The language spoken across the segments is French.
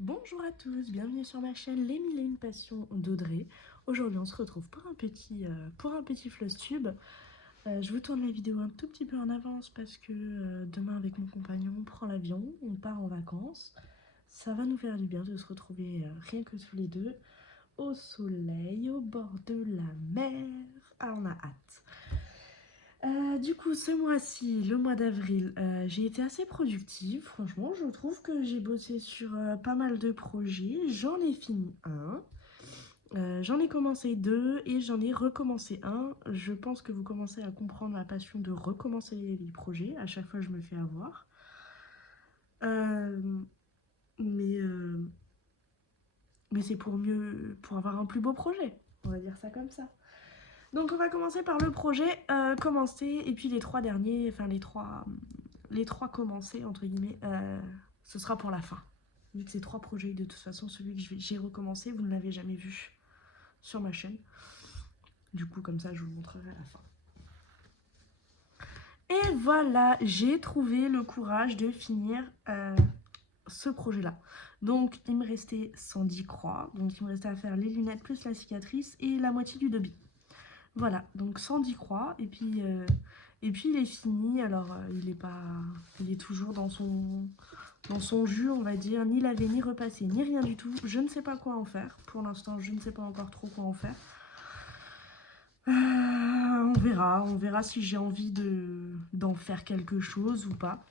Bonjour à tous, bienvenue sur ma chaîne Les Mille et Une Passions d'Audrey. Aujourd'hui on se retrouve pour un petit Flosstube. Je vous tourne la vidéo un tout petit peu en avance parce que demain avec mon compagnon on prend l'avion, on part en vacances. Ça va nous faire du bien de se retrouver rien que tous les deux au soleil, au bord de la mer. Ah, on a hâte. Du coup, ce mois-ci, le mois d'avril, j'ai été assez productive. Franchement, je trouve que j'ai bossé sur pas mal de projets. J'en ai fini un, j'en ai commencé deux et j'en ai recommencé un. Je pense que vous commencez à comprendre ma passion de recommencer les projets. À chaque fois, je me fais avoir. Euh, mais euh, mais c'est pour avoir un plus beau projet. On va dire ça comme ça. Donc, on va commencer par le projet commencé et puis les trois derniers, enfin les trois commencés, entre guillemets, ce sera pour la fin. Vu que ces trois projets, de toute façon, celui que j'ai recommencé, vous ne l'avez jamais vu sur ma chaîne. Du coup, comme ça, je vous le montrerai à la fin. Et voilà, j'ai trouvé le courage de finir ce projet-là. Donc, il me restait 110 croix. Donc, il me restait à faire les lunettes plus la cicatrice et la moitié du devis. Voilà, donc 110 croix. Et puis il est fini. Alors, il est toujours dans son jus, on va dire, ni lavé, ni repassé, ni rien du tout. Je ne sais pas quoi en faire. Pour l'instant, je ne sais pas encore trop quoi en faire. On verra si j'ai envie d'en faire quelque chose ou pas.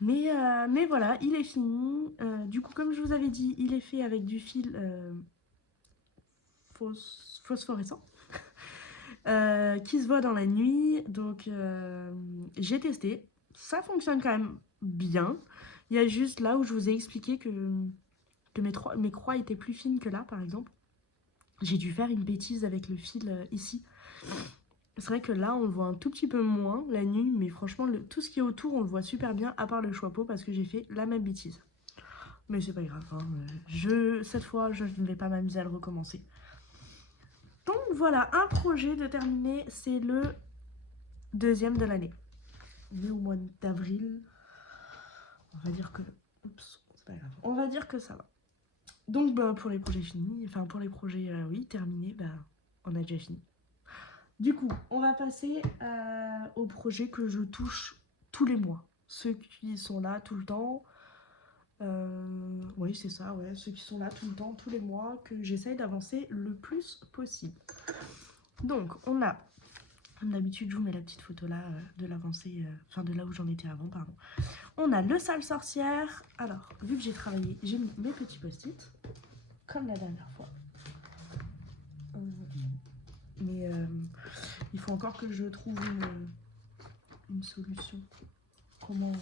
Mais voilà, il est fini. Du coup, comme je vous avais dit, il est fait avec du fil phosphorescent qui se voit dans la nuit. Donc, j'ai testé. Ça fonctionne quand même bien. Il y a juste là où je vous ai expliqué que mes croix étaient plus fines que là, par exemple. J'ai dû faire une bêtise avec le fil ici. C'est vrai que là, on le voit un tout petit peu moins la nuit, mais franchement, tout ce qui est autour, on le voit super bien, à part le chapeau, parce que j'ai fait la même bêtise. Mais c'est pas grave, hein. Cette fois, je ne vais pas m'amuser à le recommencer. Donc voilà, un projet de terminer, c'est le deuxième de l'année. On est au mois d'avril. On va dire que... Oups, c'est pas grave. On va dire que ça va. Donc pour les projets finis, enfin pour les projets oui terminés, on a déjà fini. Du coup, on va passer aux projets que je touche tous les mois. Ceux qui sont là tout le temps. Oui, c'est ça, ouais. Ceux qui sont là tout le temps, tous les mois, que j'essaye d'avancer le plus possible. Donc, on a, comme d'habitude, je vous mets la petite photo là de l'avancée, enfin de là où j'en étais avant, pardon. On a le sale sorcière. Alors, vu que j'ai travaillé, j'ai mis mes petits post-it, comme la dernière fois. Mais il faut encore que je trouve une solution. Comment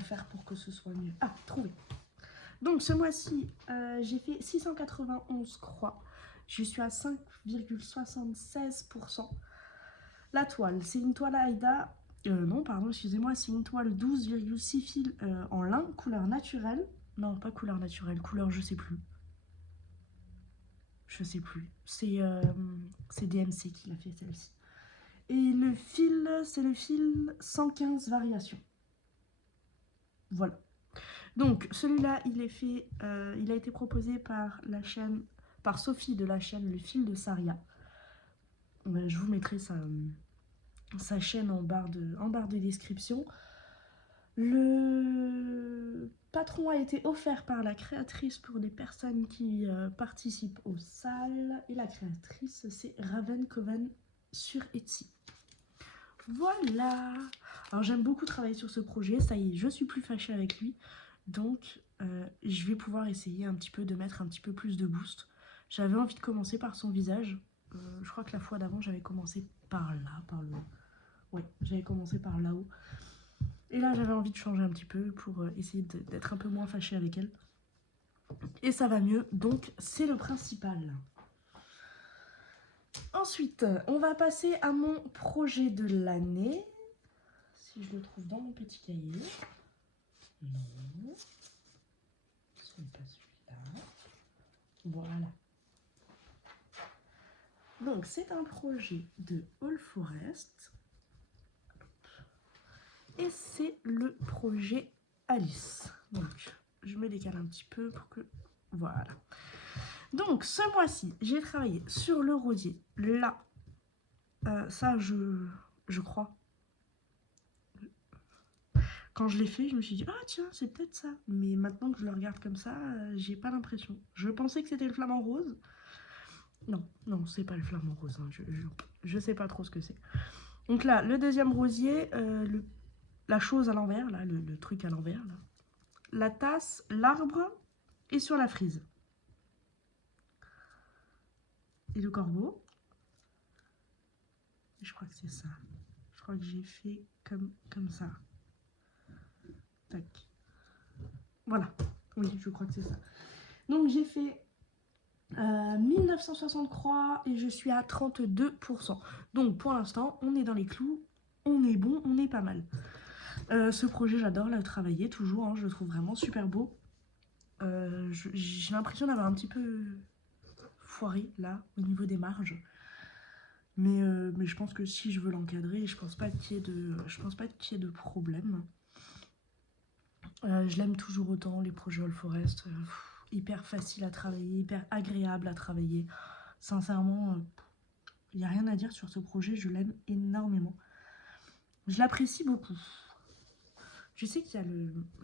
faire pour que ce soit mieux. Ah, trouvé. Donc ce mois-ci, j'ai fait 691 croix. Je suis à 5,76%. La toile, c'est une toile Aïda. Non, pardon, excusez-moi, c'est une toile 12,6 fils en lin, couleur naturelle. Non, pas couleur naturelle, couleur je sais plus. Je sais plus. C'est DMC qui l'a fait celle-ci. Et le fil, c'est le fil 115 variations. Voilà. Donc celui-là, il a été proposé par par Sophie de la chaîne Le Fil de Saria. Je vous mettrai sa chaîne en barre de description. Le patron a été offert par la créatrice pour des personnes qui participent aux salles. Et la créatrice, c'est Raven Coven sur Etsy. Voilà. Alors j'aime beaucoup travailler sur ce projet. Ça y est, je suis plus fâchée avec lui. Donc je vais pouvoir essayer un petit peu de mettre un petit peu plus de boost. J'avais envie de commencer par son visage. Je crois que la fois d'avant, j'avais commencé par là, Ouais, j'avais commencé par là-haut. Et là, j'avais envie de changer un petit peu pour essayer d'être un peu moins fâchée avec elle. Et ça va mieux, donc c'est le principal. Ensuite, on va passer à mon projet de l'année. Si je le trouve dans mon petit cahier. Non. Ce n'est pas celui-là. Voilà. Donc, c'est un projet de All Forest. Et c'est le projet Alice. Donc, je me décale un petit peu pour que... Voilà. Donc, ce mois-ci, j'ai travaillé sur le rosier. Là, ça, je crois. Quand je l'ai fait, je me suis dit, ah tiens, c'est peut-être ça. Mais maintenant que je le regarde comme ça, j'ai pas l'impression. Je pensais que c'était le flamant rose. Non, non, c'est pas le flamant rose. Hein. Je sais pas trop ce que c'est. Donc là, le deuxième rosier, la chose à l'envers, là, le truc à l'envers, là. La tasse, l'arbre et sur la frise. Et le corbeau. Je crois que c'est ça. Je crois que j'ai fait comme ça. Tac. Voilà. Oui, je crois que c'est ça. Donc j'ai fait 1960 croix et je suis à 32%. Donc pour l'instant, on est dans les clous, on est bon, on est pas mal. Ce projet, j'adore le travailler toujours, hein, je le trouve vraiment super beau. J'ai l'impression d'avoir un petit peu foiré là au niveau des marges. Mais je pense que si je veux l'encadrer, je pense pas qu'il y ait de problème. Je l'aime toujours autant, les projets All Forest. Hyper facile à travailler, hyper agréable à travailler. Sincèrement, il n'y a rien à dire sur ce projet, je l'aime énormément. Je l'apprécie beaucoup. Je sais qu'il y a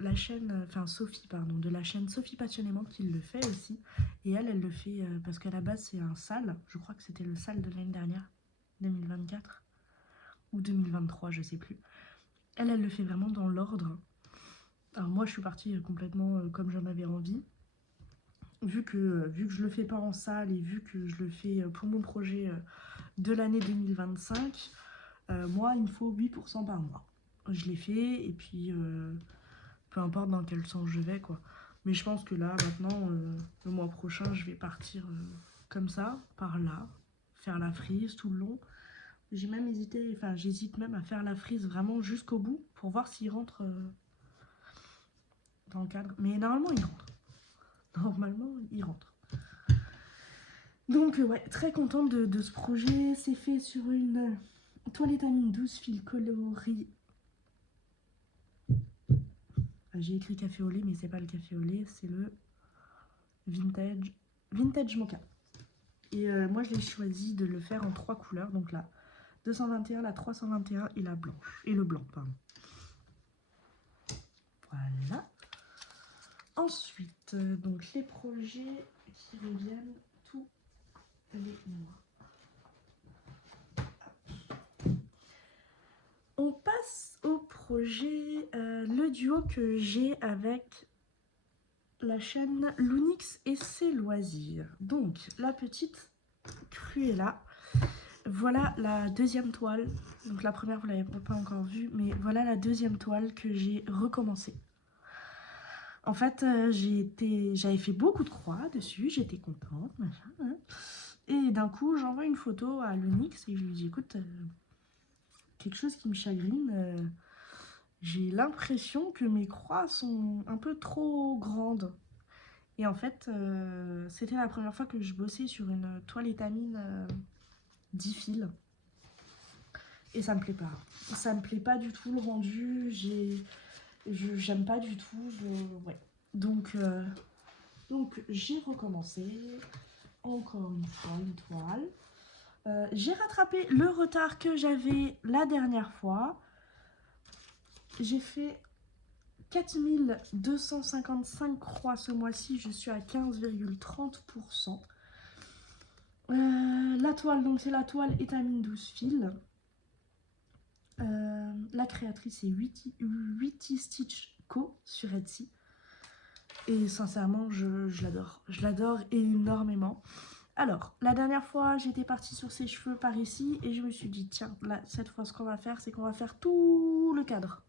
la chaîne, enfin Sophie, pardon, de la chaîne Sophie Passionnément qui le fait aussi. Et elle le fait parce qu'à la base c'est un sale, je crois que c'était le sale de l'année dernière, 2024 ou 2023, je sais plus. Elle le fait vraiment dans l'ordre. Alors moi je suis partie complètement comme j'en avais envie. Vu que je le fais pas en salle et vu que je le fais pour mon projet de l'année 2025, moi il me faut 8% par mois. Je l'ai fait et puis peu importe dans quel sens je vais quoi. Mais je pense que là maintenant, le mois prochain, je vais partir comme ça, par là, faire la frise tout le long. J'ai même hésité, enfin j'hésite même à faire la frise vraiment jusqu'au bout pour voir s'il rentre dans le cadre. Mais normalement il rentre. Normalement il rentre. Donc ouais, très contente de ce projet. C'est fait sur une toilette à mine 12 fils coloris. J'ai écrit café au lait, mais c'est pas le café au lait, c'est le vintage mocha. Et moi, je l'ai choisi de le faire en 3 couleurs. Donc la 221, la 321 et la blanche. Et le blanc, pardon. Voilà. Ensuite, donc les projets qui reviennent tous les mois. On passe au projet, le duo que j'ai avec la chaîne Loonix et ses loisirs. Donc, la petite Cruella. Voilà la deuxième toile. Donc la première, vous ne l'avez pas encore vue, mais voilà la deuxième toile que j'ai recommencée. En fait, j'avais fait beaucoup de croix dessus, j'étais contente, machin. Hein. Et d'un coup, j'envoie une photo à Loonix et je lui dis, écoute, quelque chose qui me chagrine. J'ai l'impression que mes croix sont un peu trop grandes. Et en fait, c'était la première fois que je bossais sur une toile étamine 10 fils. Et ça me plaît pas. Ça me plaît pas du tout le rendu. J'aime pas du tout. Ouais. Donc j'ai recommencé. Encore une fois, une toile. J'ai rattrapé le retard que j'avais la dernière fois. J'ai fait 4255 croix ce mois-ci, je suis à 15,30%. La toile, donc c'est la toile étamine 12 fils. La créatrice c'est Witty Stitch Co sur Etsy. Et sincèrement, je l'adore. Je l'adore énormément. Alors, la dernière fois, j'étais partie sur ses cheveux par ici et je me suis dit, tiens, là, cette fois, ce qu'on va faire, c'est qu'on va faire tout le cadre.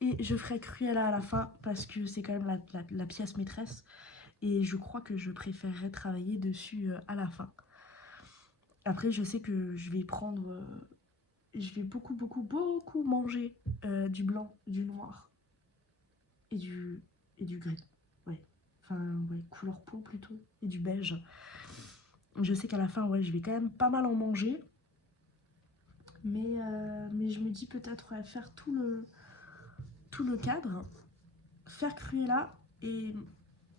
Et je ferai Cruella à la fin parce que c'est quand même la pièce maîtresse. Et je crois que je préférerais travailler dessus à la fin. Après, je sais que je vais prendre... je vais beaucoup manger du blanc, du noir et du gris. Ouais. Enfin, ouais, couleur peau plutôt. Et du beige. Je sais qu'à la fin, ouais, je vais quand même pas mal en manger. Mais je me dis peut-être faire tout le cadre, faire Cruella Et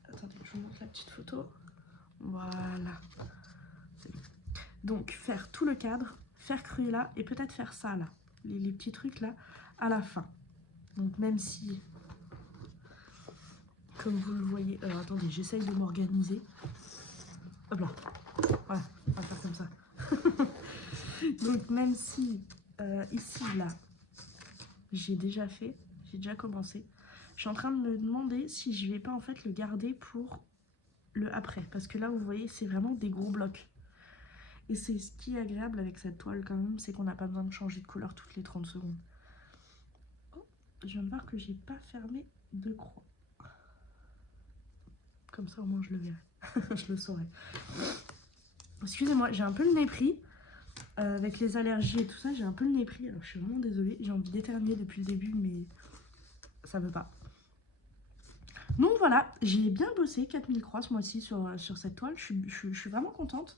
attendez, je vous montre la petite photo. Voilà. Donc faire tout le cadre, faire cruer là et peut-être faire ça là, les petits trucs là à la fin. Donc même si, comme vous le voyez, attendez, j'essaye de m'organiser. Hop là, voilà, on va faire comme ça. Donc même si ici là, j'ai déjà fait, j'ai déjà commencé, je suis en train de me demander si je vais pas en fait le garder pour le après, parce que là vous voyez c'est vraiment des gros blocs. Et c'est ce qui est agréable avec cette toile quand même, c'est qu'on n'a pas besoin de changer de couleur toutes les 30 secondes. Oh, je viens de voir que j'ai pas fermé de croix. Comme ça au moins je le verrai, je le saurai. Excusez-moi, j'ai un peu le nez pris. Avec les allergies et tout ça, j'ai un peu le nez pris. Alors je suis vraiment désolée, j'ai envie d'éternuer depuis le début, mais ça veut pas. Donc voilà, j'ai bien bossé, 4000 croix ce mois-ci sur cette toile. Je suis vraiment contente.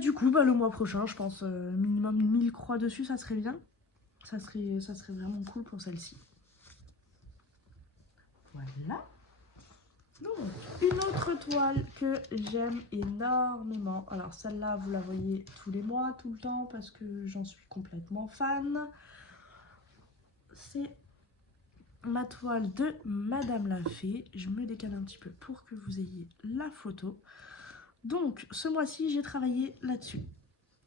Du coup, le mois prochain, je pense minimum 1000 croix dessus, ça serait bien. Ça serait vraiment cool pour celle-ci. Voilà. Donc, une autre toile que j'aime énormément. Alors celle-là, vous la voyez tous les mois, tout le temps, parce que j'en suis complètement fan. C'est ma toile de Madame la Fée. Je me décale un petit peu pour que vous ayez la photo. Donc, ce mois-ci, j'ai travaillé là-dessus.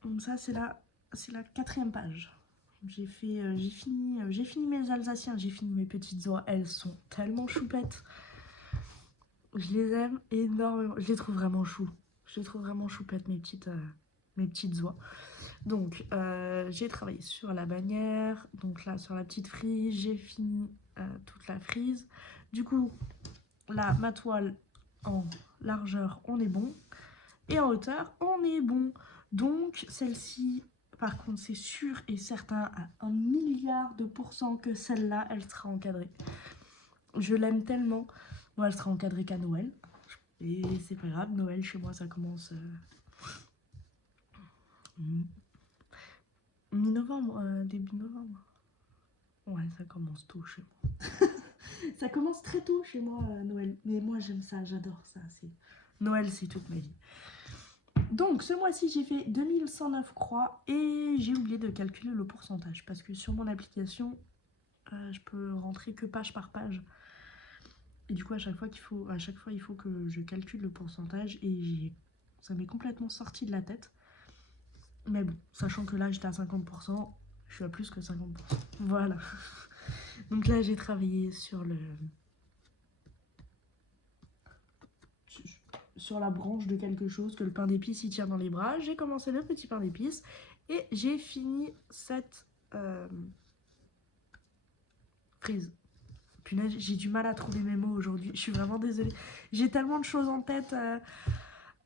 Donc ça, c'est la 4e page. J'ai fini mes Alsaciens, j'ai fini mes petites oies. Elles sont tellement choupettes. Je les aime énormément. Je les trouve vraiment chou. Je les trouve vraiment choupettes, mes petites oies. Donc, j'ai travaillé sur la bannière. Donc là, sur la petite frise, j'ai fini toute la frise. Du coup, là, ma toile en largeur, on est bon. Et en hauteur, on est bon. Donc, celle-ci, par contre, c'est sûr et certain à 1 milliard de pourcents que celle-là, elle sera encadrée. Je l'aime tellement. Bon, elle sera encadrée qu'à Noël. Et c'est pas grave, Noël chez moi, ça commence mi-novembre, début novembre. Ouais, ça commence tôt chez moi. Ça commence très tôt chez moi, Noël. Mais moi, j'aime ça, j'adore ça. Noël, c'est toute ma vie. Donc, ce mois-ci, j'ai fait 2109 croix et j'ai oublié de calculer le pourcentage parce que sur mon application, je peux rentrer que page par page. Et du coup, à chaque fois, il faut que je calcule le pourcentage et ça m'est complètement sorti de la tête. Mais bon, sachant que là, j'étais à 50%, je suis à plus que 50%. Voilà. Donc là, j'ai travaillé sur la branche de quelque chose que le pain d'épices il tient dans les bras. J'ai commencé le petit pain d'épices et j'ai fini cette frise. Punaise, j'ai du mal à trouver mes mots aujourd'hui. Je suis vraiment désolée. J'ai tellement de choses en tête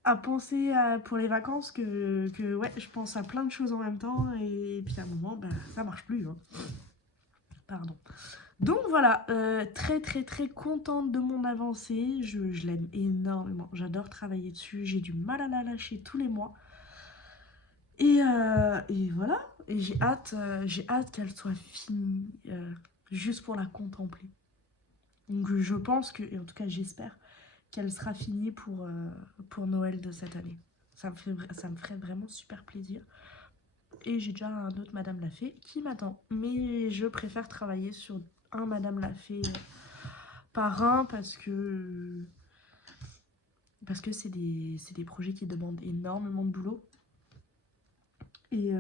à penser pour les vacances que ouais, je pense à plein de choses en même temps et puis à un moment, ça marche plus. Hein. Pardon. Donc voilà, très très très contente de mon avancée, je l'aime énormément, j'adore travailler dessus, j'ai du mal à la lâcher tous les mois. Et voilà, et j'ai hâte qu'elle soit finie, juste pour la contempler. Donc je pense que, et en tout cas j'espère, qu'elle sera finie pour Noël de cette année. Ça me ferait vraiment super plaisir. Et j'ai déjà un autre Madame la Fée qui m'attend. Mais je préfère travailler sur un Madame la Fée par un parce que c'est des projets qui demandent énormément de boulot. Et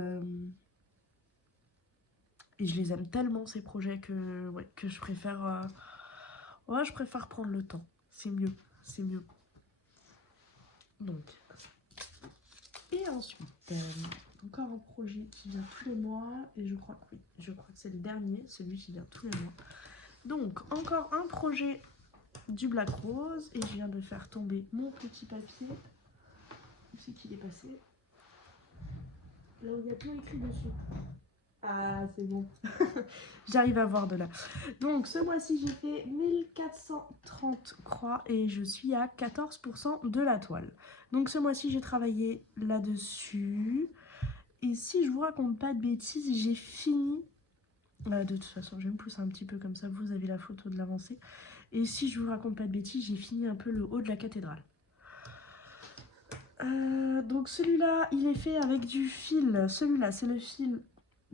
je les aime tellement ces projets que je préfère prendre le temps. C'est mieux. Donc. Et ensuite, encore un projet qui vient tous les mois. Et je crois que c'est le dernier, celui qui vient tous les mois. Donc, encore un projet du Black Rose. Et je viens de faire tomber mon petit papier. Où c'est qu'il est passé? Là où il y a tout écrit dessus. Ah, c'est bon. J'arrive à voir de là. Donc, ce mois-ci, j'ai fait 1430 croix et je suis à 14% de la toile. Donc, ce mois-ci, j'ai travaillé là-dessus. Et si je vous raconte pas de bêtises, j'ai fini De toute façon, je vais me pousser un petit peu comme ça, vous avez la photo de l'avancée. Et si je vous raconte pas de bêtises, j'ai fini un peu le haut de la cathédrale. Donc celui-là, il est fait avec du fil. Celui-là, c'est le fil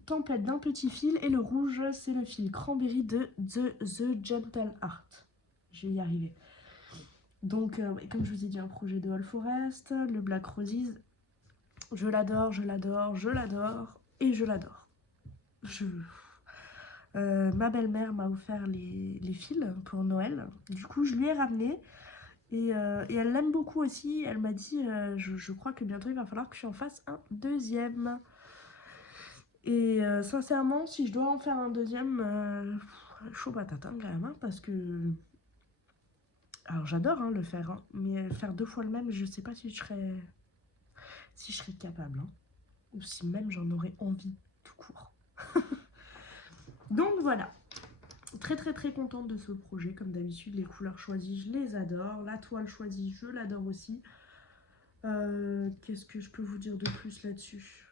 template d'un petit fil. Et le rouge, c'est le fil cranberry de The Gentle Art. Je vais y arriver. Donc, comme je vous ai dit, un projet de All Forest. Le Black Roses. Je l'adore, je l'adore, je l'adore. Et je l'adore. Ma belle-mère m'a offert les fils pour Noël. Du coup, je lui ai ramené. Et elle l'aime beaucoup aussi. Elle m'a dit, je crois que bientôt il va falloir que je en fasse un deuxième. Et sincèrement, si je dois en faire un deuxième, chaud patate quand même, hein, parce que... Alors j'adore le faire, hein, mais faire 2 fois le même, je sais pas si je serais capable. Hein, ou si même j'en aurais envie, tout court. Donc voilà. Très très très contente de ce projet, comme d'habitude. Les couleurs choisies, je les adore. La toile choisie, je l'adore aussi. Qu'est-ce que je peux vous dire de plus là-dessus?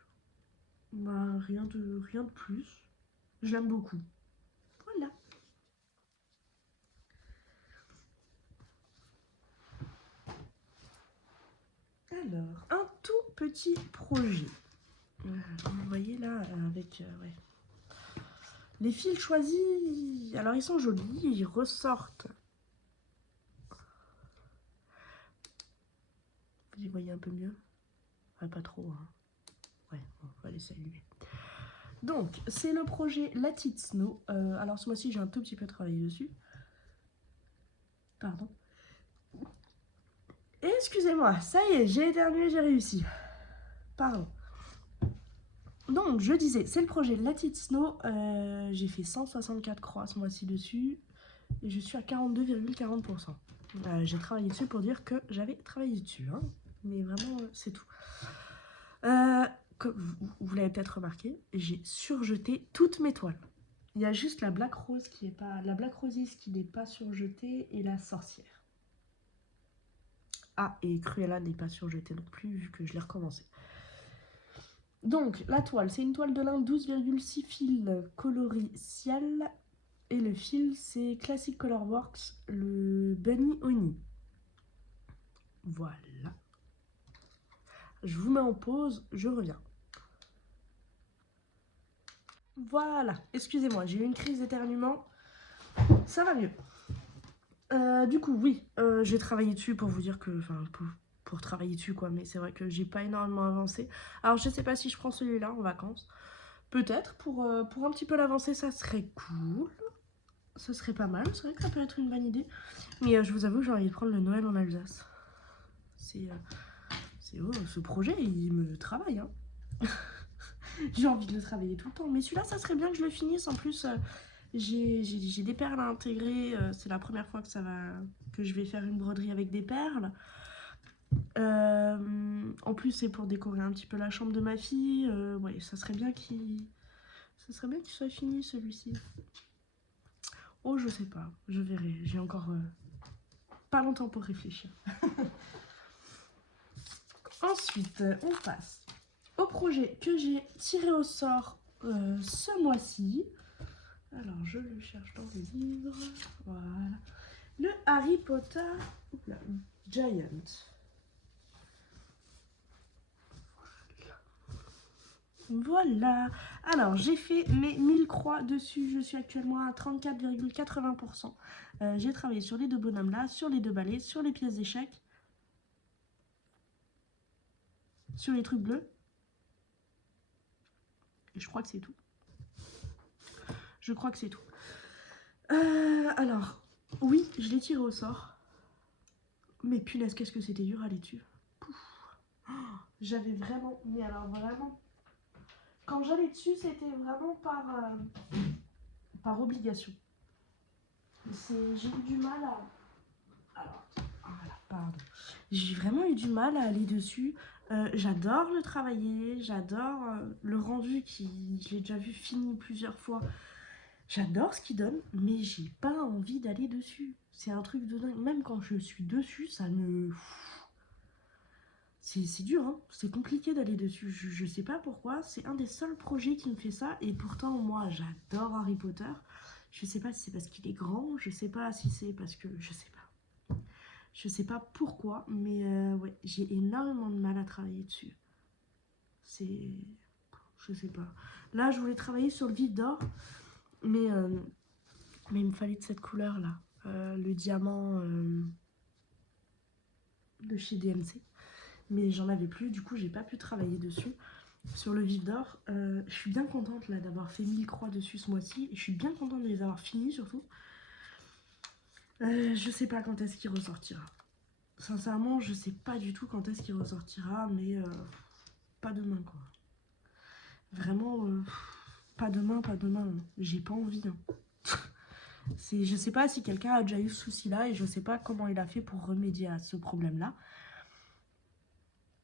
Bah, rien de plus. Je l'aime beaucoup. Voilà. Alors, un tout petit projet. Vous voyez là, avec... ouais. Les fils choisis, alors ils sont jolis, ils ressortent. Vous y voyez un peu mieux? Ouais, pas trop. Hein. Ouais, on va laisser allumer. Donc, c'est le projet Let It Snow. Alors, ce mois-ci, j'ai un tout petit peu travaillé dessus. Pardon. Excusez-moi, ça y est, j'ai éternué, j'ai réussi. Pardon. Donc, je disais, c'est le projet Let It Snow. J'ai fait 164 croix ce mois-ci dessus. Et je suis à 42,40%. J'ai travaillé dessus pour dire que j'avais travaillé dessus. Hein. Mais vraiment, c'est tout. Comme vous l'avez peut-être remarqué, j'ai surjeté toutes mes toiles. Il y a juste la Black Rose qui est pas... La Black Roses qui n'est pas surjetée et la sorcière. Ah, et Cruella n'est pas surjetée non plus, vu que je l'ai recommencé. Donc, la toile, c'est une toile de lin 12,6 fils coloris ciel. Et le fil, c'est Classic Colorworks, le Bunny Honey. Voilà. Je vous mets en pause, je reviens. Voilà, excusez-moi, j'ai eu une crise d'éternuement. Ça va mieux. Du coup, oui, j'ai travaillé dessus pour vous dire que... Enfin, pour travailler dessus, quoi. Mais c'est vrai que j'ai pas énormément avancé. Alors, je sais pas si je prends celui-là en vacances. Peut-être, pour un petit peu l'avancer, ça serait cool. Ce serait pas mal, c'est vrai que ça peut être une bonne idée. Mais je vous avoue, j'ai envie de prendre le Noël en Alsace. Ce projet, il me travaille, hein. J'ai envie de le travailler tout le temps. Mais celui-là, ça serait bien que je le finisse. En plus, j'ai des perles à intégrer. C'est la première fois que je vais faire une broderie avec des perles. En plus, c'est pour décorer un petit peu la chambre de ma fille. Ouais, ça serait bien qu'il soit fini, celui-ci. Oh, je sais pas. Je verrai. J'ai encore pas longtemps pour réfléchir. Ensuite, on passe au projet que j'ai tiré au sort ce mois-ci. Alors, je le cherche dans les livres. Voilà. Le Harry Potter Giant. Voilà. Alors, j'ai fait mes 1000 croix dessus. Je suis actuellement à 34,80%. J'ai travaillé sur les 2 bonhommes là, sur les 2 balais, sur les pièces d'échecs, sur les trucs bleus. Et je crois que c'est tout. Je crois que c'est tout. Alors, oui, je l'ai tiré au sort. Mais punaise, qu'est-ce que c'était dur à aller dessus. Oh, j'avais vraiment... Mais alors vraiment... Quand j'allais dessus, c'était vraiment par obligation. J'ai eu du mal à... Alors, voilà, pardon. J'ai vraiment eu du mal à aller dessus. J'adore le travailler, j'adore le rendu je l'ai déjà vu fini plusieurs fois. J'adore ce qu'il donne, mais j'ai pas envie d'aller dessus. C'est un truc de dingue. Même quand je suis dessus, ça me... c'est dur, hein. C'est compliqué d'aller dessus. Je sais pas pourquoi. C'est un des seuls projets qui me fait ça. Et pourtant, moi, j'adore Harry Potter. Je sais pas si c'est parce qu'il est grand. Je sais pas si c'est parce que... Je sais pas. Je sais pas pourquoi. Mais ouais, j'ai énormément de mal à travailler dessus. C'est... Je sais pas. Là, je voulais travailler sur le vif d'or. Mais, euh, mais il me fallait de cette couleur-là. Le diamant de chez DMC. Mais j'en avais plus, du coup j'ai pas pu travailler dessus. Sur le vif d'or, je suis bien contente là d'avoir fait 1000 croix dessus ce mois-ci. Et je suis bien contente de les avoir finis surtout. Je sais pas quand est-ce qu'il ressortira. Sincèrement, je sais pas du tout quand est-ce qu'il ressortira, mais pas demain quoi. Vraiment, pas demain, pas demain. J'ai pas envie. Hein. Je sais pas si quelqu'un a déjà eu ce souci-là et je sais pas comment il a fait pour remédier à ce problème-là.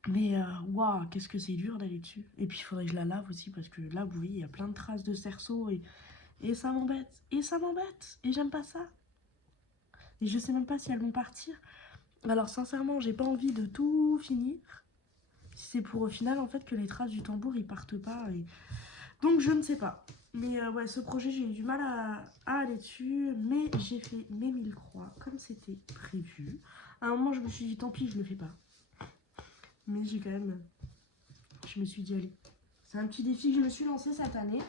Mais waouh, qu'est-ce que c'est dur d'aller dessus. Et puis il faudrait que je la lave aussi parce que là, vous voyez, il y a plein de traces de cerceau et ça m'embête. Et ça m'embête. Et j'aime pas ça. Et je sais même pas si elles vont partir. Alors sincèrement, j'ai pas envie de tout finir. Si c'est pour au final en fait que les traces du tambour ils partent pas. Donc je ne sais pas. Mais ouais, ce projet j'ai eu du mal à aller dessus. Mais j'ai fait mes 1000 croix comme c'était prévu. À un moment je me suis dit tant pis, je le fais pas. Mais j'ai quand même... Je me suis dit allez. C'est un petit défi que je me suis lancé cette année.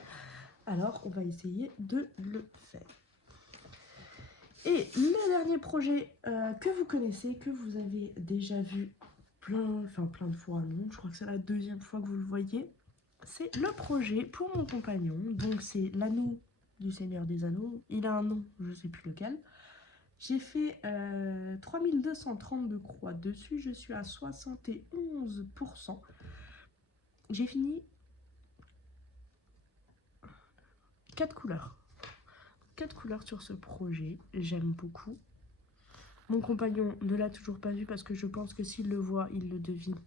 Alors, on va essayer de le faire. Et le dernier projet que vous connaissez, que vous avez déjà vu plein de fois, non, je crois que c'est la deuxième fois que vous le voyez, c'est le projet pour mon compagnon. Donc, c'est l'anneau du Seigneur des Anneaux. Il a un nom, je ne sais plus lequel. J'ai fait 3232 croix dessus. Je suis à 71%. J'ai fini 4 couleurs. 4 couleurs sur ce projet, j'aime beaucoup. Mon compagnon ne l'a toujours pas vu parce que je pense que s'il le voit, il le devine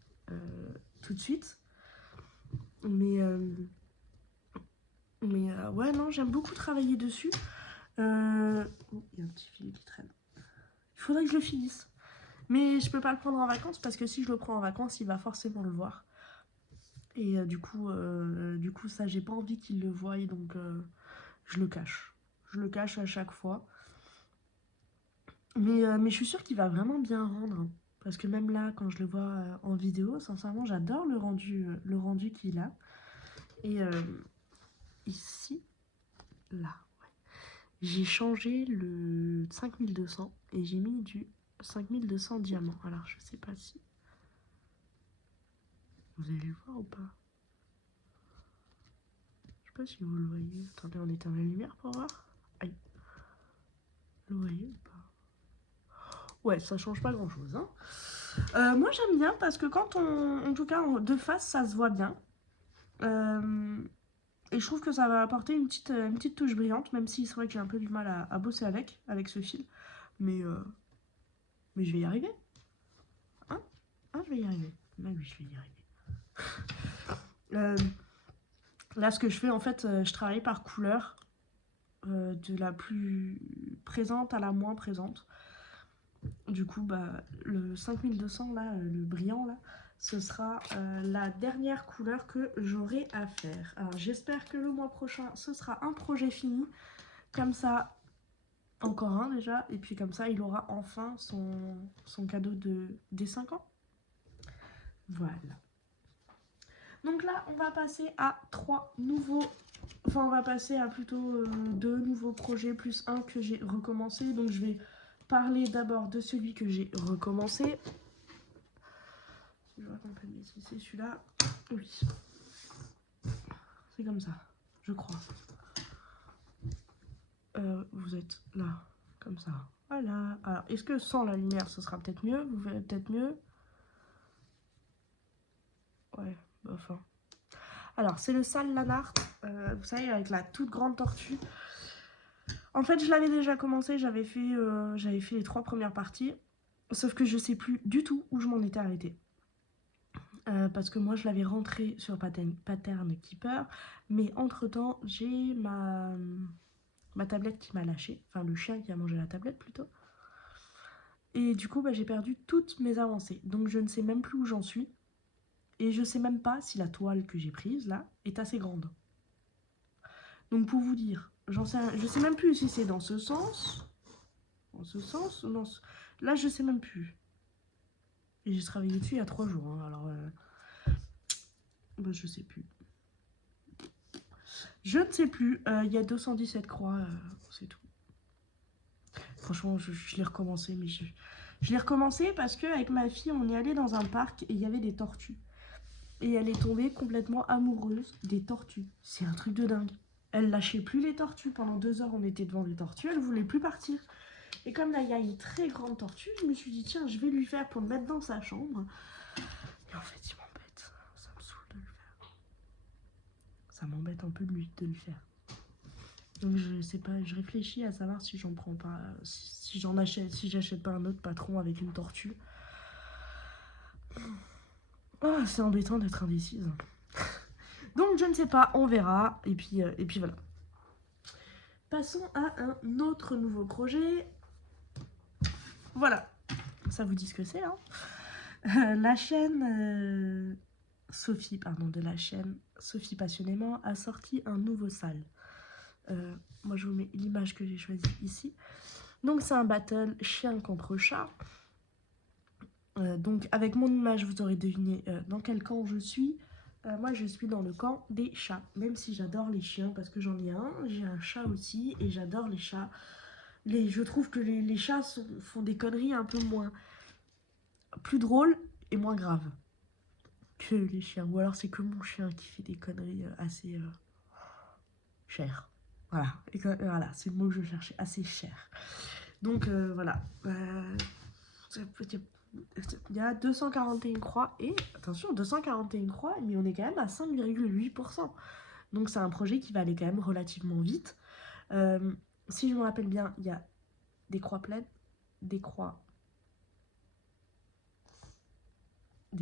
tout de suite. Mais ouais, non, j'aime beaucoup travailler dessus. Oh, il y a un petit filet qui traîne. Il faudrait que je le finisse. Mais je peux pas le prendre en vacances parce que si je le prends en vacances, il va forcément le voir. Et du coup, ça, j'ai pas envie qu'il le voie, donc je le cache. Je le cache à chaque fois. Mais je suis sûre qu'il va vraiment bien rendre. Parce que même là, quand je le vois en vidéo, sincèrement, j'adore le rendu qu'il a. Et ici, là, ouais. J'ai changé le 5200 et j'ai mis du 5200 diamants. Alors, je sais pas si... Vous allez le voir ou pas? Je sais pas si vous le voyez. Attendez, on éteint la lumière pour voir. Aïe. Vous le voyez ou pas? Ouais, ça change pas grand-chose, hein. Moi, j'aime bien parce que quand on... En tout cas, de face, ça se voit bien. Et je trouve que ça va apporter une petite touche brillante, même si c'est vrai que j'ai un peu du mal à bosser avec ce fil. Mais je vais y arriver. Hein? Je vais y arriver. Bah oui, je vais y arriver. Là, ce que je fais, en fait, je travaille par couleur. De la plus présente à la moins présente. Du coup, bah, le 5200, là, le brillant, là, ce sera la dernière couleur que j'aurai à faire. Alors, j'espère que le mois prochain, ce sera un projet fini. Comme ça, encore un déjà. Et puis comme ça, il aura enfin son cadeau des 5 ans. Voilà. Donc là, on va passer à 3 nouveaux... Enfin, on va passer à plutôt 2 nouveaux projets plus un que j'ai recommencé. Donc, je vais parler d'abord de celui que j'ai recommencé. Je raconte pas de bêtises, c'est celui-là. Oui. C'est comme ça, je crois. Vous êtes là, comme ça. Voilà. Alors, est-ce que sans la lumière, ce sera peut-être mieux? Vous verrez peut-être mieux. Ouais, bah, enfin. Alors, c'est le sale Lanart, vous savez, avec la toute grande tortue. En fait, je l'avais déjà commencé, j'avais fait les 3 premières parties. Sauf que je sais plus du tout où je m'en étais arrêtée. Parce que moi, je l'avais rentré sur Pattern Keeper. Mais entre-temps, j'ai ma tablette qui m'a lâché. Enfin, le chien qui a mangé la tablette, plutôt. Et du coup, bah, j'ai perdu toutes mes avancées. Donc, je ne sais même plus où j'en suis. Et je sais même pas si la toile que j'ai prise là est assez grande. Donc pour vous dire, je sais même plus si c'est dans ce sens ou dans ce... Là je sais même plus. Et j'ai travaillé dessus il y a 3 jours, hein, alors bah, je sais plus. Je ne sais plus, il y a 217 croix, c'est tout. Franchement, je l'ai recommencé, mais je l'ai recommencé parce qu'avec ma fille, on est allé dans un parc et il y avait des tortues. Et elle est tombée complètement amoureuse des tortues. C'est un truc de dingue. Elle lâchait plus les tortues. Pendant 2 heures, on était devant les tortues, elle voulait plus partir. Et comme là, il y a une très grande tortue, je me suis dit, tiens, je vais lui faire pour le mettre dans sa chambre. Et en fait, il m'embête. Ça me saoule de le faire. Ça m'embête un peu de le faire. Donc je sais pas, je réfléchis à savoir si j'en prends pas, si j'en achète, si j'achète pas un autre patron avec une tortue. Oh, c'est embêtant d'être indécise. Donc je ne sais pas, on verra. Et puis voilà. Passons à un autre nouveau projet. Voilà, ça vous dit ce que c'est, hein. La chaîne Sophie, de la chaîne Sophie Passionnément a sorti un nouveau sale. Moi je vous mets l'image que j'ai choisie ici. Donc c'est un battle chien contre chat. Donc avec mon image vous aurez deviné dans quel camp je suis. Moi je suis dans le camp des chats. Même si j'adore les chiens parce que j'en ai un. J'ai un chat aussi et j'adore les chats. Je trouve que les chats font des conneries un peu plus drôles et moins graves que les chiens. Ou alors c'est que mon chien qui fait des conneries assez chères. Voilà, voilà, c'est le mot que je cherchais, assez cher. Donc voilà. Il y a 241 croix et attention, 241 croix, mais on est quand même à 5,8%. Donc c'est un projet qui va aller quand même relativement vite. Si je me rappelle bien, il y a des croix pleines, des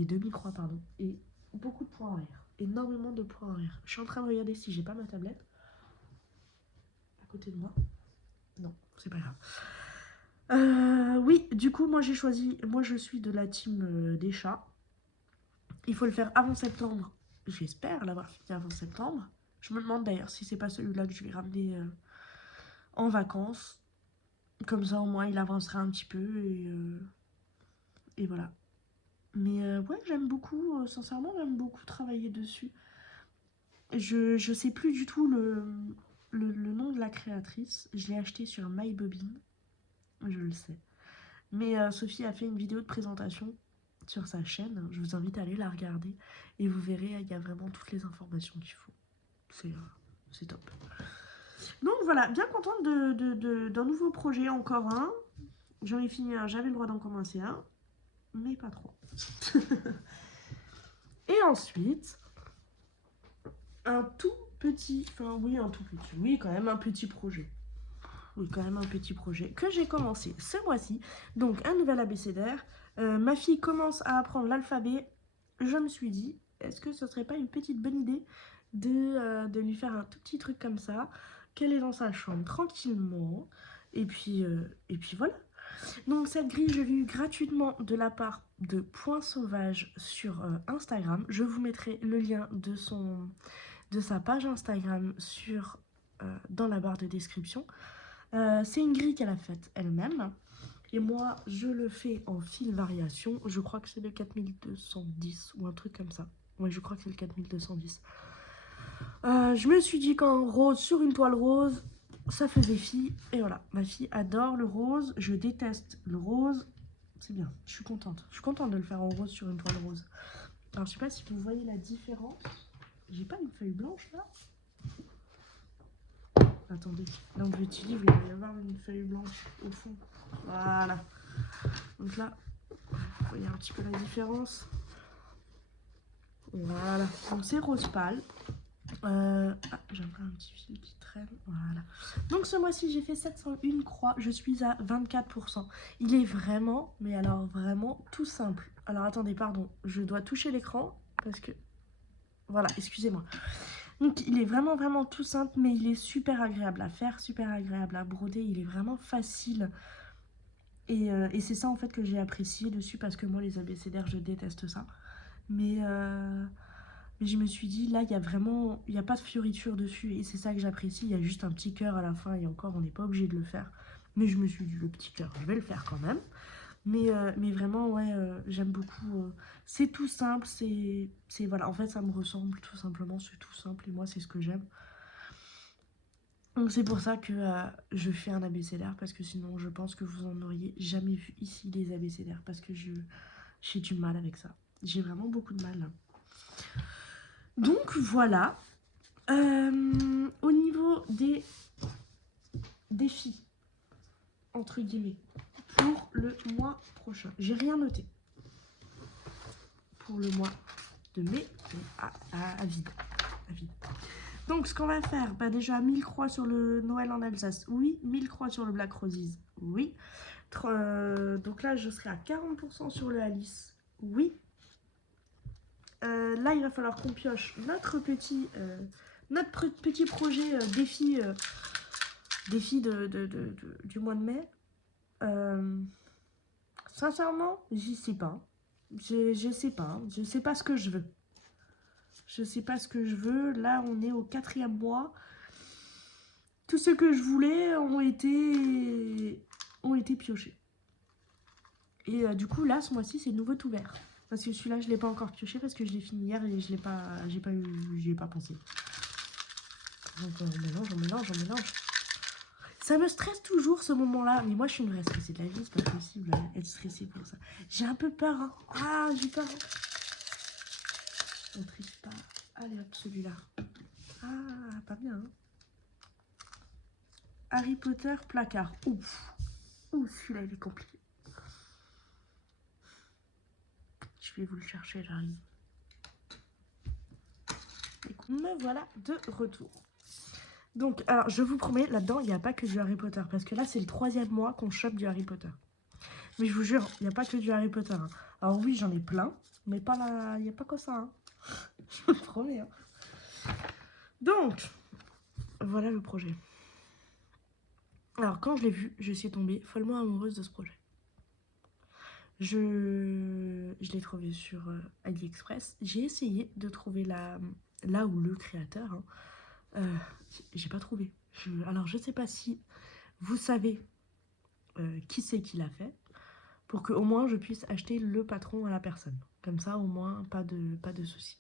demi-croix, pardon, et beaucoup de points arrière. Énormément de points arrière. Je suis en train de regarder si j'ai pas ma tablette à côté de moi. Non, c'est pas grave. Oui, du coup, moi j'ai choisi, moi je suis de la team des chats. Il faut le faire avant septembre. J'espère l'avoir fini avant septembre. Je me demande d'ailleurs si c'est pas celui-là que je vais ramener en vacances. Comme ça, au moins, il avancera un petit peu et voilà. Mais ouais, j'aime beaucoup, sincèrement, j'aime beaucoup travailler dessus. Je sais plus du tout le nom de la créatrice. Je l'ai acheté sur MyBobine, je le sais. Mais Sophie a fait une vidéo de présentation sur sa chaîne. Je vous invite à aller la regarder et vous verrez, il y a vraiment toutes les informations qu'il faut. C'est top. Donc voilà, bien contente d'un nouveau projet, encore un. J'en ai fini un, j'avais le droit d'en commencer un, mais pas trop. Et ensuite, un tout petit, oui quand même un petit projet. Oui, quand même un petit projet que j'ai commencé ce mois-ci. Donc un nouvel abécédaire. Ma fille commence à apprendre l'alphabet. Je me suis dit, est-ce que ce serait pas une petite bonne idée de lui faire un tout petit truc comme ça, qu'elle est dans sa chambre tranquillement, et puis voilà. Donc cette grille, je l'ai eue gratuitement de la part de Point Sauvage sur Instagram. Je vous mettrai le lien de sa page Instagram dans la barre de description. C'est une grille qu'elle a faite elle-même. Et moi, je le fais en fil variation. Je crois que c'est le 4210 ou un truc comme ça. Ouais, je crois que c'est le 4210. Je me suis dit qu'en rose, sur une toile rose, ça faisait fi. Et voilà, ma fille adore le rose. Je déteste le rose. C'est bien, je suis contente. Je suis contente de le faire en rose sur une toile rose. Alors, je sais pas si vous voyez la différence. J'ai pas une feuille blanche là. Attendez, là où je livre, il va y avoir une feuille blanche au fond. Voilà. Donc là, vous voyez un petit peu la différence. Voilà. Donc c'est rose pâle. J'ai encore un petit fil qui traîne. Voilà. Donc ce mois-ci, j'ai fait 701 croix. Je suis à 24%. Il est vraiment, mais alors vraiment tout simple. Alors attendez, pardon. Je dois toucher l'écran parce que... Voilà, excusez-moi. Donc il est vraiment vraiment tout simple, mais il est super agréable à faire, super agréable à broder, il est vraiment facile. Et c'est ça en fait que j'ai apprécié dessus, parce que moi les abécédaires je déteste ça. Mais je me suis dit, là, il y a vraiment, il n'y a pas de fioriture dessus. Et c'est ça que j'apprécie. Il y a juste un petit cœur à la fin. Et encore, on n'est pas obligé de le faire. Mais je me suis dit, le petit cœur, je vais le faire quand même. Mais vraiment, ouais, j'aime beaucoup. C'est tout simple. Voilà, en fait, ça me ressemble tout simplement. C'est tout simple. Et moi, c'est ce que j'aime. Donc c'est pour ça que je fais un abécédaire. Parce que sinon, je pense que vous en auriez jamais vu ici, les abécédaires. Parce que j'ai du mal avec ça. J'ai vraiment beaucoup de mal. Donc voilà. Au niveau des défis, entre guillemets, pour le mois prochain, j'ai rien noté. Pour le mois de mai, à vide. Donc ce qu'on va faire, bah déjà 1000 croix sur le Noël en Alsace, oui. 1000 croix sur le Black Roses, oui. Donc là, je serai à 40% sur le Alice, oui. Là, il va falloir qu'on pioche notre petit projet défi du mois de mai. Sincèrement, j'y sais pas. Je sais pas. Je sais pas ce que je veux. Je sais pas ce que je veux. Là, on est au 4e mois. Tout ce que je voulais ont été piochés. Et du coup, là, ce mois-ci, c'est nouveau tout vert. Parce que celui-là, je ne l'ai pas encore pioché parce que je l'ai fini hier et je l'ai pas, j'y ai pas pensé. Donc on mélange. Ça me stresse toujours ce moment-là. Mais moi, je suis une vraie stressée de la vie. C'est pas possible être stressée pour ça. J'ai un peu peur. Hein. Ah, j'ai peur. On triche pas. Allez hop, celui-là. Ah, pas bien. Hein. Harry Potter placard. Ouf. Ouf, celui-là, il est compliqué. Je vais vous le chercher, j'arrive. Et me voilà de retour. Donc, alors, je vous promets, là-dedans, il n'y a pas que du Harry Potter. Parce que là, c'est le 3e mois qu'on chope du Harry Potter. Mais je vous jure, il n'y a pas que du Harry Potter. Hein. Alors oui, j'en ai plein. Mais pas là, il n'y a pas que ça. Hein. Je vous le promets. Hein. Donc, voilà le projet. Alors, quand je l'ai vu, je suis tombée follement amoureuse de ce projet. Je l'ai trouvé sur AliExpress. J'ai essayé de trouver là où le créateur... Hein, j'ai pas trouvé. Alors je sais pas si vous savez qui c'est qui l'a fait, pour que au moins je puisse acheter le patron à la personne. Comme ça au moins pas de soucis.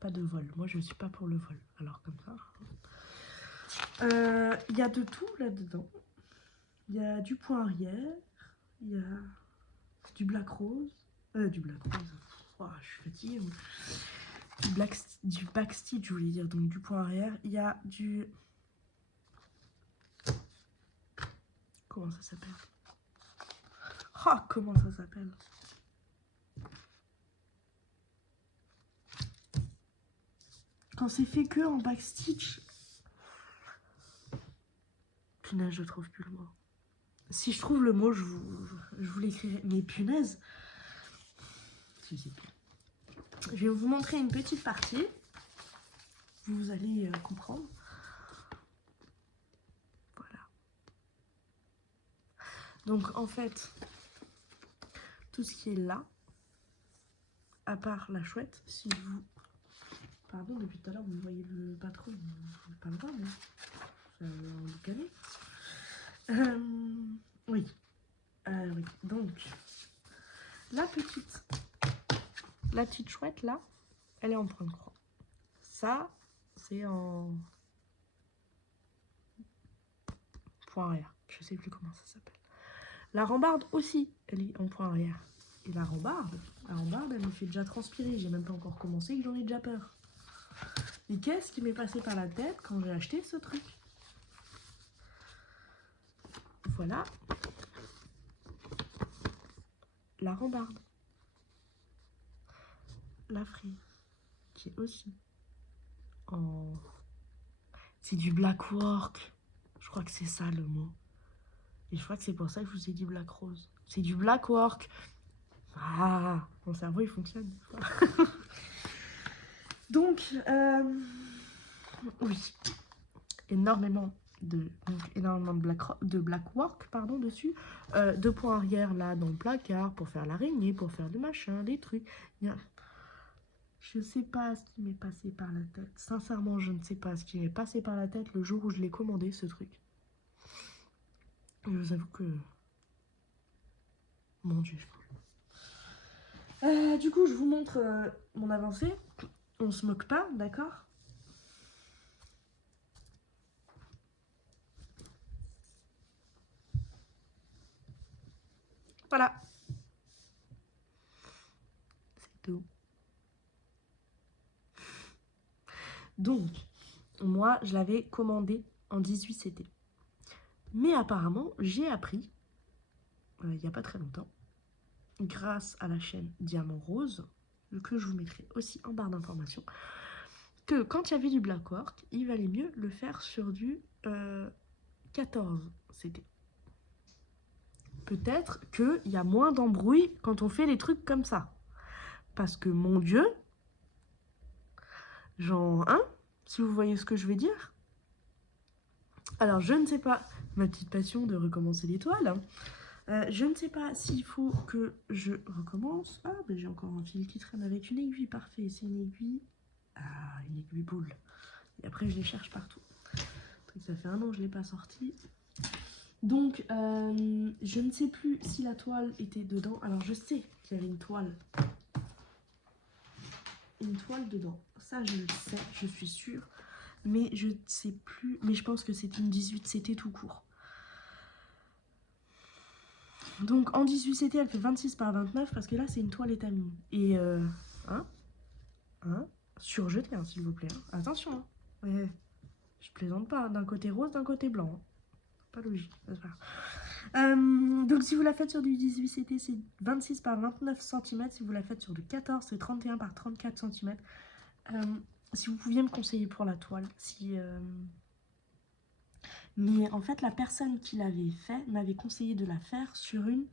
Pas de vol. Moi je suis pas pour le vol. Alors comme ça. Il y a de tout là-dedans. Il y a du point arrière. Il y a du black rose. Du black rose. Oh, je suis fatiguée. Du backstitch, je voulais dire. Donc du point arrière. Il y a du... Comment ça s'appelle? Oh, comment ça s'appelle? Quand c'est fait que en backstitch. Punaise, je trouve plus le mot. Si je trouve le mot, je vous l'écrirai. Mais punaise. Je sais plus. Je vais vous montrer une petite partie. Vous allez comprendre. Voilà. Donc en fait, tout ce qui est là, à part la chouette, si vous... Pardon, depuis tout à l'heure, vous voyez le patron, pas le voir, mais c'est un boucané. Oui. Oui. Donc, la petite chouette là, elle est en point de croix. Ça, c'est en point arrière. Je sais plus comment ça s'appelle. La rambarde aussi, elle est en point arrière. Et la rambarde, elle me fait déjà transpirer. J'ai même pas encore commencé et j'en ai déjà peur. Et qu'est-ce qui m'est passé par la tête quand j'ai acheté ce truc? Voilà. La rambarde. La frise. Qui est aussi en... C'est du black work. Je crois que c'est ça le mot. Et je crois que c'est pour ça que je vous ai dit black rose. C'est du black work. Ah, mon cerveau il fonctionne. Donc, oui. Énormément de black work dessus. 2 points arrière là dans le placard pour faire l'araignée, pour faire le machin, les trucs. Je sais pas ce qui m'est passé par la tête. Sincèrement, je ne sais pas ce qui m'est passé par la tête le jour où je l'ai commandé, ce truc. Je vous avoue que... Mon Dieu. Du coup, je vous montre mon avancée. On se moque pas, d'accord? Voilà. C'est tout. Donc, moi, je l'avais commandé en 18CT. Mais apparemment, j'ai appris, il n'y a pas très longtemps, grâce à la chaîne Diamant Rose, que je vous mettrai aussi en barre d'informations, que quand il y avait du Black Work, il valait mieux le faire sur du 14CT. Peut-être qu'il y a moins d'embrouilles quand on fait les trucs comme ça. Parce que, mon Dieu, genre, hein, si vous voyez ce que je veux dire. Alors, je ne sais pas, ma petite passion de recommencer l'étoile, je ne sais pas s'il faut que je recommence. Ah, ben j'ai encore un fil qui traîne avec une aiguille, parfait, c'est une aiguille... Ah, une aiguille boule. Et après, je les cherche partout. Ça fait 1 an que je ne l'ai pas sorti. Donc, je ne sais plus si la toile était dedans. Alors, je sais qu'il y avait une toile. Une toile dedans. Ça, je le sais, je suis sûre. Mais je ne sais plus. Mais je pense que c'est une 18CT tout court. Donc, en 18CT, elle fait 26 par 29 parce que là, c'est une toile étamine. Et, surjetée, hein, s'il vous plaît. Hein. Attention, hein. Ouais, je plaisante pas. D'un côté rose, d'un côté blanc. Hein. Pas logique. Donc si vous la faites sur du 18CT, c'est 26 par 29 cm. Si vous la faites sur du 14, c'est 31 par 34 cm. Si vous pouviez me conseiller pour la toile, si... Mais en fait, la personne qui l'avait fait m'avait conseillé de la faire sur une...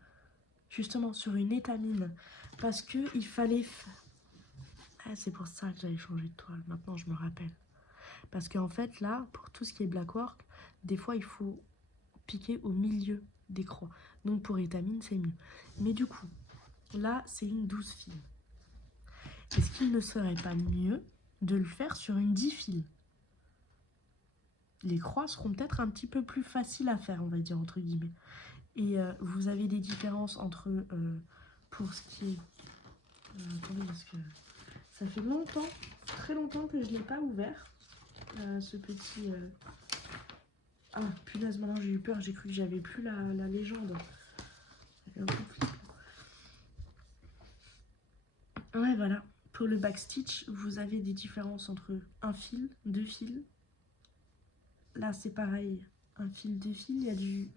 Justement, sur une étamine. Parce que il fallait... Ah, c'est pour ça que j'avais changé de toile. Maintenant, je me rappelle. Parce qu'en fait, là, pour tout ce qui est black work, des fois, il faut piquer au milieu des croix. Donc, pour étamine, c'est mieux. Mais du coup, là, c'est une 12 fils. Est-ce qu'il ne serait pas mieux de le faire sur une 10 fils? Les croix seront peut-être un petit peu plus faciles à faire, on va dire, entre guillemets. Et vous avez des différences entre, pour ce qui est... attendez, parce que ça fait longtemps, très longtemps que je ne l'ai pas ouvert, ce petit... Ah, punaise, maintenant j'ai eu peur, j'ai cru que j'avais plus la légende. J'avais un peu flippant. Ouais, voilà. Pour le backstitch, vous avez des différences entre un fil, 2 fils. Là, c'est pareil. Un fil, 2 fils, il y a du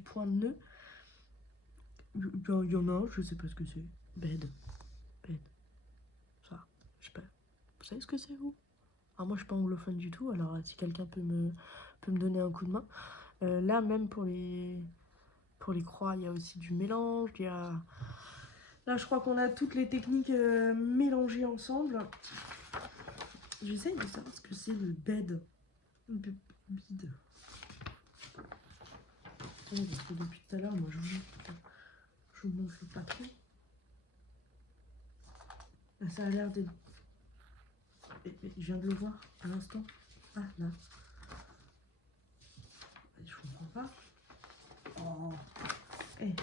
point de nœud. Il y en a, je sais pas ce que c'est. Bed. Ça, je sais pas. Vous savez ce que c'est, vous? Alors moi, je suis pas anglophone du tout, alors si quelqu'un peut me donner un coup de main. Là, même pour les croix, il y a aussi du mélange. Il y a... Là, je crois qu'on a toutes les techniques mélangées ensemble. J'essaye de savoir ce que c'est le bed. Bide. Parce que depuis tout à l'heure, moi, je vous montre pas trop. Là, ça a l'air d'être... Je viens de le voir à l'instant. Ah, là. Je comprends pas. Oh. C'est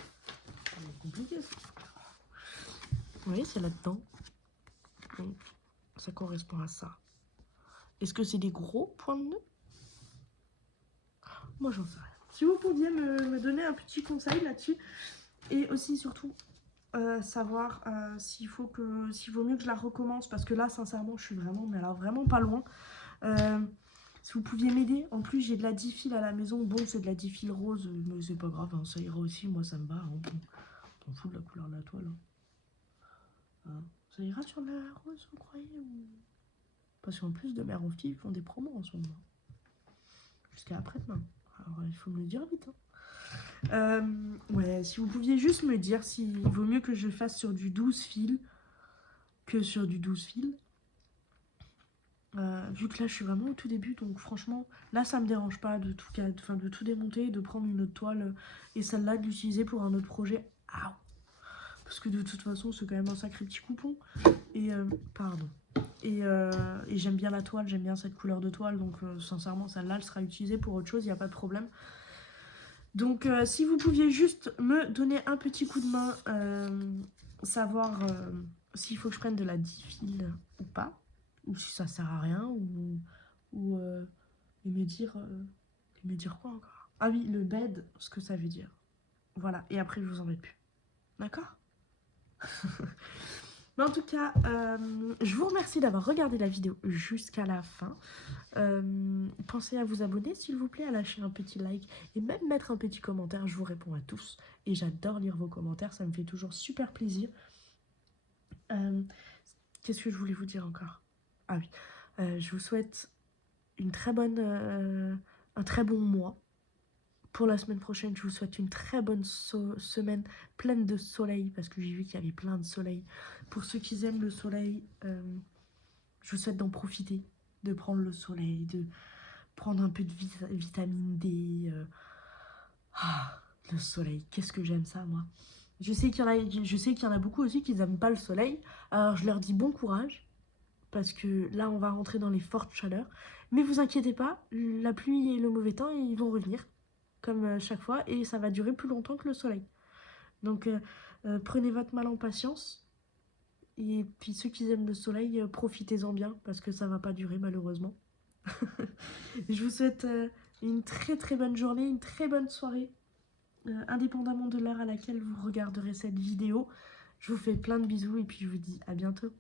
compliqué, ça. Vous voyez, c'est là-dedans. Donc, ça correspond à ça. Est-ce que c'est des gros points de nœud? Moi, j'en sais rien. Si vous pouviez me donner un petit conseil là-dessus. Et aussi, surtout, savoir s'il vaut mieux que je la recommence. Parce que là, sincèrement, je suis vraiment, mais alors vraiment pas loin. Si vous pouviez m'aider. En plus, j'ai de la 10 fils à la maison. Bon, c'est de la 10 fils rose, mais c'est pas grave. Hein, ça ira aussi. Moi, ça me va. Hein. On s'en fout de la couleur de la toile. Hein. Ça ira sur la rose, vous croyez ou... Parce qu'en plus, de mère en fille, ils font des promos en ce moment. Jusqu'à après-demain. Alors, il faut me le dire vite. Hein. Ouais, si vous pouviez juste me dire s'il vaut mieux que je fasse sur du 12 fils que sur du 12 fils. Vu que là, je suis vraiment au tout début. Donc, franchement, là, ça me dérange pas de tout démonter, de prendre une autre toile et celle-là, de l'utiliser pour un autre projet. Ah, parce que de toute façon, c'est quand même un sacré petit coupon. Et, pardon. Et j'aime bien la toile, j'aime bien cette couleur de toile, donc sincèrement, celle-là, elle sera utilisée pour autre chose, il n'y a pas de problème. Donc, si vous pouviez juste me donner un petit coup de main, savoir s'il faut que je prenne de la 10 fils ou pas, ou si ça sert à rien, et me dire quoi encore? Ah oui, le bed, ce que ça veut dire. Voilà, et après, je vous embête plus. D'accord? Mais en tout cas, je vous remercie d'avoir regardé la vidéo jusqu'à la fin. Pensez à vous abonner s'il vous plaît, à lâcher un petit like et même mettre un petit commentaire. Je vous réponds à tous et j'adore lire vos commentaires, ça me fait toujours super plaisir. Qu'est-ce que je voulais vous dire encore? Ah oui, je vous souhaite une très bonne, un très bon mois. Pour la semaine prochaine, je vous souhaite une très bonne semaine pleine de soleil, parce que j'ai vu qu'il y avait plein de soleil. Pour ceux qui aiment le soleil, je vous souhaite d'en profiter, de prendre le soleil, de prendre un peu de vitamine D. Le soleil, qu'est-ce que j'aime ça, moi. Je sais qu'il y en a beaucoup aussi qui n'aiment pas le soleil, alors je leur dis bon courage, parce que là, on va rentrer dans les fortes chaleurs. Mais vous inquiétez pas, la pluie et le mauvais temps, ils vont revenir, comme chaque fois, et ça va durer plus longtemps que le soleil. Donc, prenez votre mal en patience. Et puis, ceux qui aiment le soleil, profitez-en bien, parce que ça va pas durer, malheureusement. Je vous souhaite une très très bonne journée, une très bonne soirée, indépendamment de l'heure à laquelle vous regarderez cette vidéo. Je vous fais plein de bisous et puis je vous dis à bientôt.